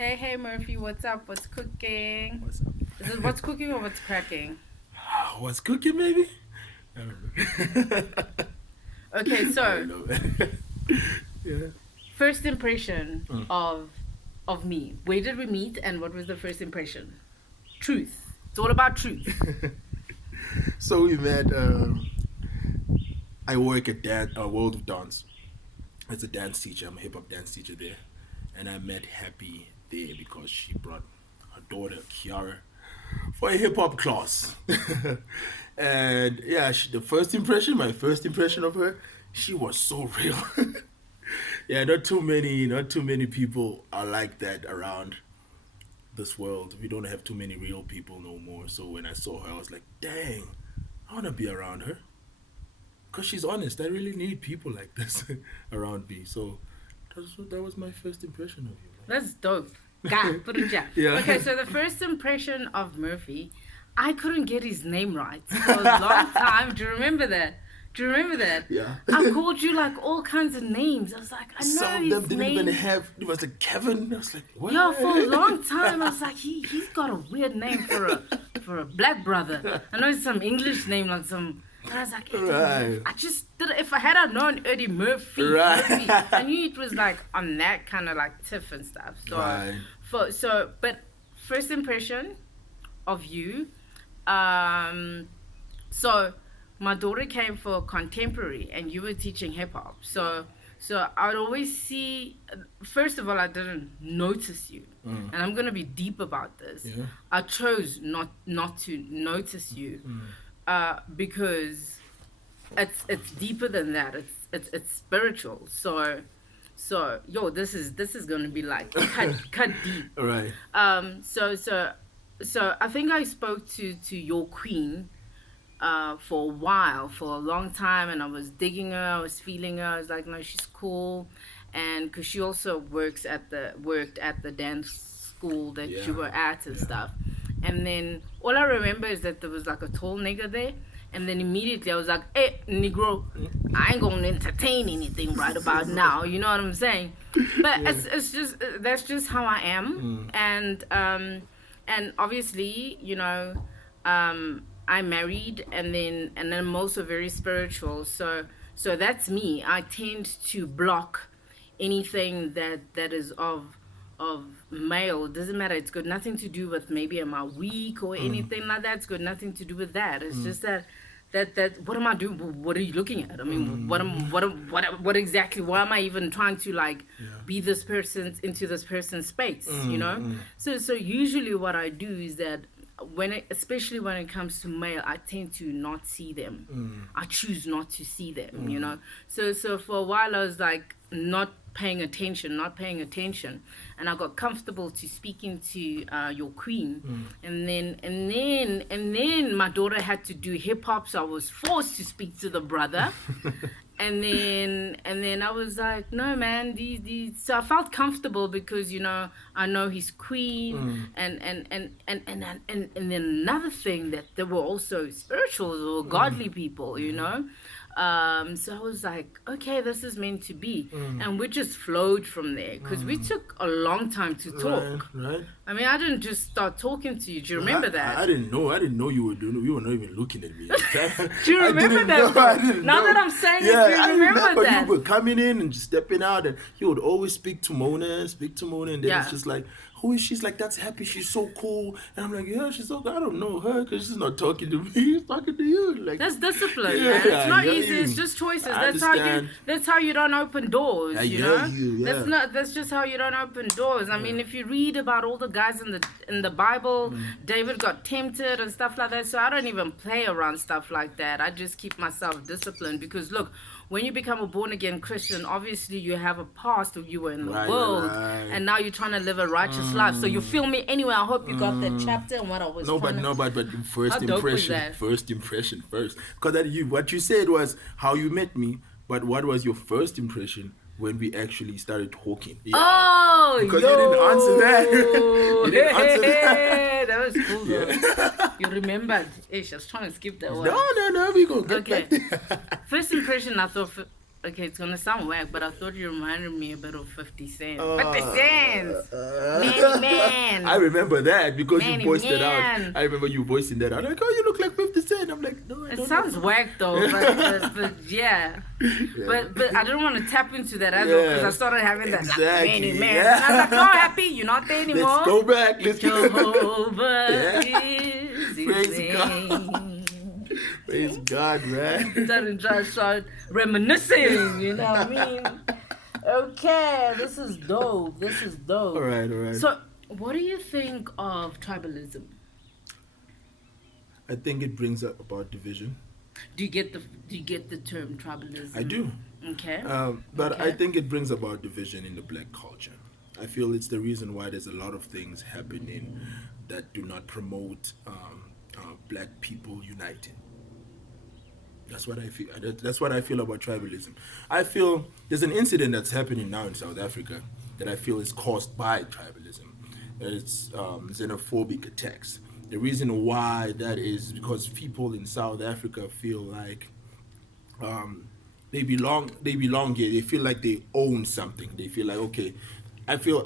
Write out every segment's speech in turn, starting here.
Hey, Murphy, what's up? What's cooking? What's up? Is it what's cooking or what's cracking? What's cooking, maybe? I don't know. Okay, I so don't know, man. Yeah. first impression Mm. of me. Where did we meet and what was the first impression? Truth. It's all about truth. So we met. I work at World of Dance as a dance teacher. I'm a hip hop dance teacher there, and I met Happy there because she brought her daughter Kiara for a hip hop class. And yeah, my first impression of her, she was so real. Yeah, not too many people are like that around this world. We don't have too many real people no more. So when I saw her, I was like, dang, I want to be around her. Because she's honest. I really need people like this around me. So that was my first impression of you. That's dope. Guy, put it down. Yeah. Okay, so the first impression of Murphy, I couldn't get his name right for a long time. Do you remember that? Yeah. I called you like all kinds of names. I was like, I know Some of his them didn't name. even have, it was like Kevin. I was like, what? Yo, for a long time, I was like, he's got a weird name for a black brother. I know it's some English name, like some. And I was like, Right. I just did. If I had known Eddie Murphy, Right. I knew it was like on that kind of like tiff and stuff. So, Right. but first impression of you, so my daughter came for contemporary, and you were teaching hip hop. So I'd always see. First of all, I didn't notice you, and I'm gonna be deep about this. Yeah. I chose not to notice you, because it's deeper than that. It's spiritual. So yo, this is gonna be like cut deep. All right. So I think I spoke to your queen for a while, for a long time, and I was digging her, I was feeling her. I was like, no, she's cool, and because she also worked at the dance school that you were at and stuff. And then all I remember is that there was like a tall nigga there, and then immediately I was like, hey, Negro, I ain't gonna entertain anything right about now. You know what I'm saying? But it's just that's just how I am, and obviously, you know, I'm married, and then I'm also very spiritual. So that's me. I tend to block anything that is of male. It doesn't matter. It's got nothing to do with maybe am I weak or anything like that. It's got nothing to do with that. It's just that what am I doing? What are you looking at? I mean, what exactly? Why am I even trying to like be this person into this person's space? You know. So usually what I do is that especially when it comes to male, I tend to not see them. I choose not to see them. You know. So for a while I was like not paying attention, and I got comfortable to speaking to your queen, and then my daughter had to do hip hop, so I was forced to speak to the brother. And then I was like, no man, these. So I felt comfortable because, you know, I know his queen, and then another thing that they were also spiritual or godly people, you know. So I was like, okay, this is meant to be, and we just flowed from there because we took a long time to talk. Right. I mean, I didn't just start talking to you. Do you remember that? I didn't know you were doing. You were not even looking at me. Do you remember that? I didn't now know. that I'm saying Yeah, it, do I you remember remember that? you were coming in and just stepping out, and he would always speak to Mona, and then it's just like, who is she? She's like, that's Happy. She's so cool, and I'm like, yeah, she's so. I don't know her because she's not talking to me. She's talking to you. Like that's discipline, man. It's not easy. It's just choices. That's how you don't open doors. I you hear know. you, yeah. That's just how you don't open doors. I mean, if you read about all the guys in the Bible, David got tempted and stuff like that. So I don't even play around stuff like that. I just keep myself disciplined because look, when you become a born-again Christian, obviously you have a past or you were in the world, and now you're trying to live a righteous life. So you feel me? Anyway, I hope you got that chapter and what I was but first impression first. Because what you said was how you met me, but what was your first impression when we actually started talking? Yeah. Oh, because you didn't answer that. You didn't answer that. That was cool, though. You remembered. Hey, I was trying to skip that one. No, we gonna get back. First impression, I thought, okay, it's gonna sound whack, but I thought you reminded me a bit of 50 Cent. 50 Cent! Manny I Man. remember that because you Manny voiced it out. Man. I remember you voicing that out. Like, oh, you look like 50 Cent. I'm like, no, I It don't sounds know. whack though, but yeah. Yeah. But I don't want to tap into that as well because I Yeah, started having that like, exactly. Manny Man. Yeah. And I was like, no, Happy, you're not there anymore. Let's go back. Let's go. Jehovah Yeah. is his Praise name. Praise God, man. Started trying to start reminiscing, you know what I mean? Okay, this is dope. This is dope. All right, all right. So, what do you think of tribalism? I think it brings up about division. Do you get the term tribalism? I do. Okay. But Okay. I think it brings about division in the black culture. I feel it's the reason why there's a lot of things happening that do not promote black people uniting. That's what I feel. That's what I feel about tribalism. I feel there's an incident that's happening now in South Africa that I feel is caused by tribalism. It's xenophobic attacks. The reason why that is because people in South Africa feel like they belong. They belong here. They feel like they own something. They feel like okay. I feel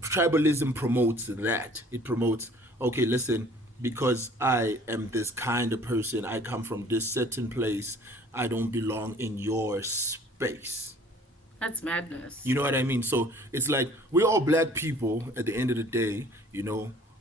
tribalism promotes that. It promotes okay. Listen, because I am this kind of person, I come from this certain place, I don't belong in your space. That's madness. You know what I mean? So it's like we're all black people at the end of the day,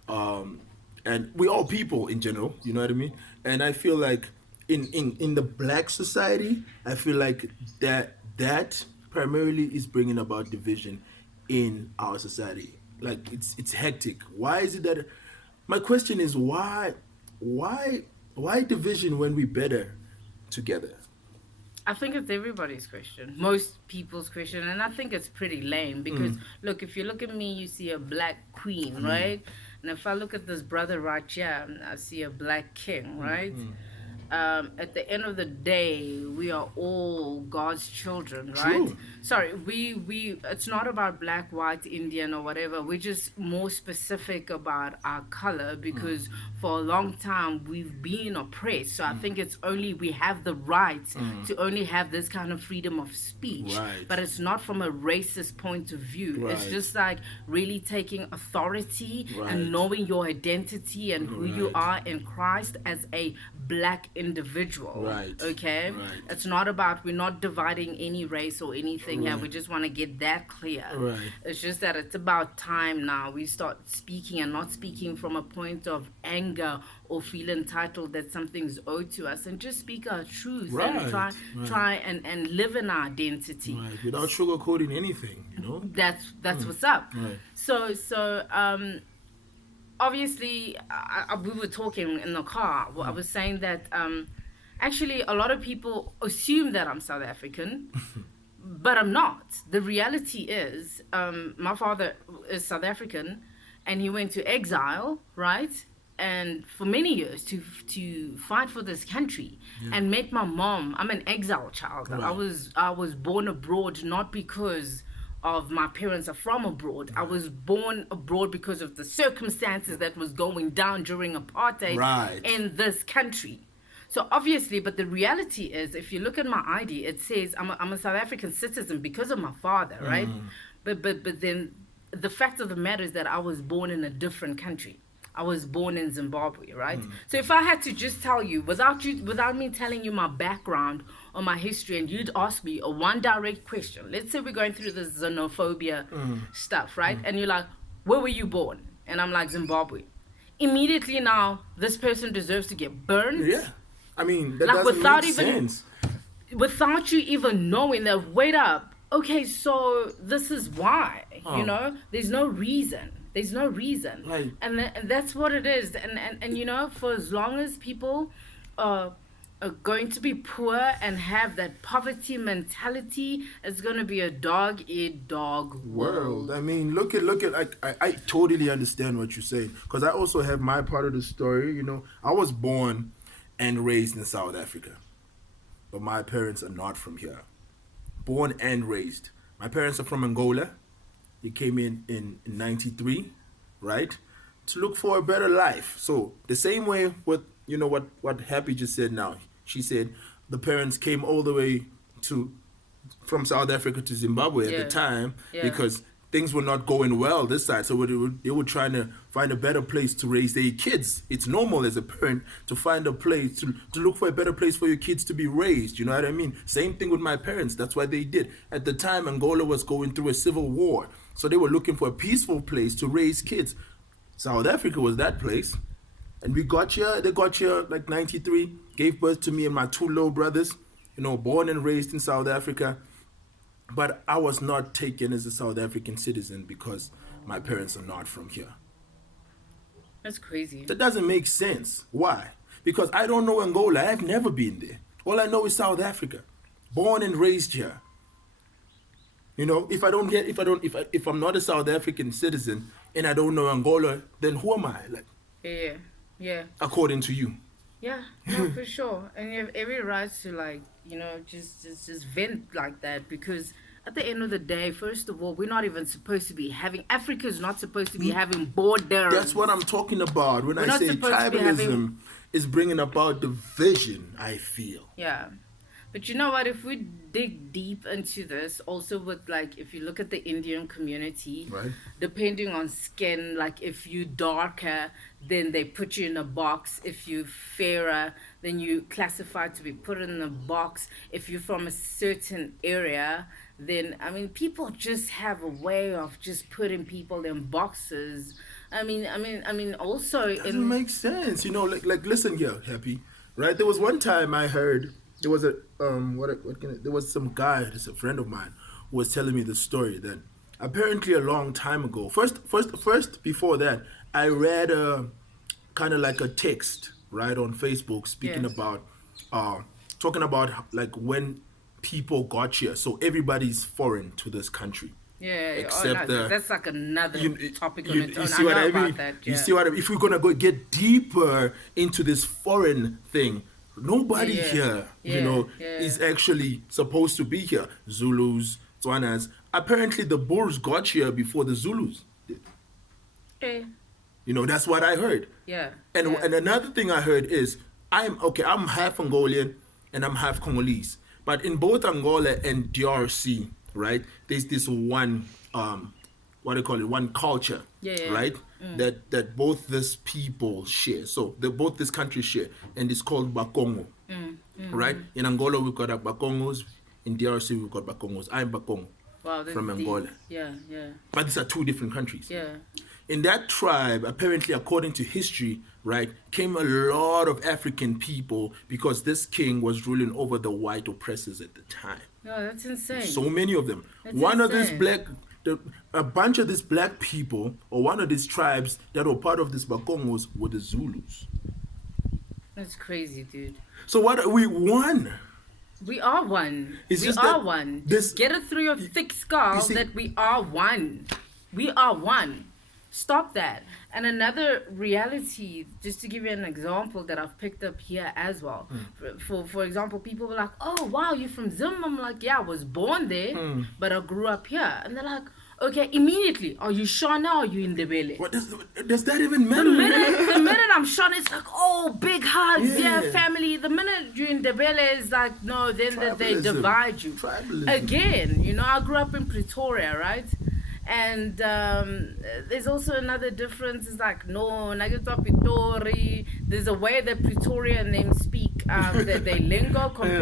and we're all people in general, you know what I mean? And I feel like in the black society, I feel like that primarily is bringing about division in our society. Like it's hectic. Why is it that my question is why division when we better together? I think it's everybody's question, most people's question, and I think it's pretty lame because look, if you look at me, you see a black queen, right? And if I look at this brother right here, I see a black king, right? At the end of the day, we are all God's children, right? True. Sorry, we it's not about black, white, Indian, or whatever. We're just more specific about our color because for a long time we've been oppressed. So I think it's only we have the right to only have this kind of freedom of speech, Right. but it's not from a racist point of view. It's Right. just like really taking authority Right. and knowing your identity and who you Right. are in Christ as a black individual. Right. Okay? Right. It's not about, we're not dividing any race or anything here. Right. We just want to get that clear. Right. It's just that it's about time now we start speaking and not speaking from a point of anger or feel entitled that something's owed to us and just speak our truth Right. and try Right. try and live in our identity. Right. Without sugarcoating anything, That's what's up. Right. So obviously we were talking in the car. I was saying that actually a lot of people assume that I'm South African, but I'm not. The reality is my father is South African, and he went to exile, right? And for many years to fight for this country, and met my mom. I'm an exile child. Right. I was born abroad not because of my parents are from abroad. I was born abroad because of the circumstances that was going down during apartheid Right. in this country. So obviously, but the reality is, if you look at my ID, it says I'm a South African citizen because of my father, right? But then the fact of the matter is that I was born in a different country. I was born in Zimbabwe, right? So if I had to just tell you, without me telling you my background or my history, and you'd ask me a one direct question, let's say we're going through this xenophobia stuff, right? And you're like, where were you born? And I'm like, Zimbabwe. Immediately now, this person deserves to get burned. Yeah. I mean, that Like, doesn't without make even- sense. Without you even knowing that, wait up, okay, so this is why, there's no reason. There's no reason. Right. And that's what it is. And for as long as people are going to be poor and have that poverty mentality, it's going to be a dog-eat-dog World. world. I mean, look at I totally understand what you're saying because I also have my part of the story. I was born and raised in South Africa, but my parents are not from here. Born and raised. My parents are from Angola. They came in 93, right? To look for a better life. So the same way with what Happy just said now. She said the parents came all the way from South Africa to Zimbabwe at Yeah. the time Yeah. because things were not going well this side, so they were trying to find a better place to raise their kids. It's normal as a parent to find a place to look for a better place for your kids to be raised. You know what I mean? Same thing with my parents. That's what they did. At the time, Angola was going through a civil war, so they were looking for a peaceful place to raise kids. South Africa was that place. And we got here, they got here like 93, gave birth to me and my two little brothers, born and raised in South Africa. But I was not taken as a South African citizen because my parents are not from here. That's crazy. That doesn't make sense. Why? Because I don't know Angola. I've never been there. All I know is South Africa. Born and raised here. If I'm not a South African citizen and I don't know Angola, then who am I? Yeah. According to you. Yeah, no, for sure. And you have every right to just vent like that, because at the end of the day, first of all, we're not even supposed to be having, Africa's not supposed to be having borders. That's what I'm talking about when I say tribalism is bringing about division, I feel. Yeah. But you know what, if we dig deep into this, also with if you look at the Indian community, right, depending on skin, if you darker, then they put you in a box. If you fairer, then you classified to be put in a box. If you're from a certain area, then, people just have a way of just putting people in boxes. Also... It doesn't make sense, listen here, Happy, right? There was one time I heard... There was there was some guy, that's a friend of mine, who was telling me the story that apparently a long time ago. First before that, I read kind of like a text, right, on Facebook speaking about talking about when people got here. So everybody's foreign to this country. Yeah, except that's like another topic on its own. You see what I mean? About that, You see what I mean? If we're gonna go get deeper into this foreign thing, nobody here, is actually supposed to be here. Zulus, Tswanas. Apparently, the Boers got here before the Zulus did. Okay. That's what I heard. Yeah. And another thing I heard is I'm half Angolian and I'm half Congolese. But in both Angola and DRC, right, there's this one one culture, right? That both these people share. So both these countries share, and it's called Bakongo, right? In Angola we've got Bakongos, in DRC we've got Bakongos. I'm Bakongo from Angola. Yeah. But these are two different countries. Yeah. In that tribe, apparently, according to history, right, came a lot of African people because this king was ruling over the white oppressors at the time. No, that's insane. So many of them. A bunch of these black people, or one of these tribes that were part of these Bakongos, were the Zulus. That's crazy, dude. So what? We won. We are one. We are one. Just get it through your thick skull that we are one. We are one. Stop that. And another reality, just to give you an example that I've picked up here as well. For example, people were like, "Oh, wow, you're from Zim." I'm like, "Yeah, I was born there, but I grew up here." And they're like, "Okay, immediately, are you Shona or are you in Ndebele?" What does that even matter? The minute I'm Shona, it's like, "Oh, big hugs, yeah, family." The minute you're in Ndebele, is like, no, then they divide you. Tribalism. Again, I grew up in Pretoria, right? And there's also another difference. It's like, no, Nagita Pitori. There's a way that Pretoria names speak, that they lingo compared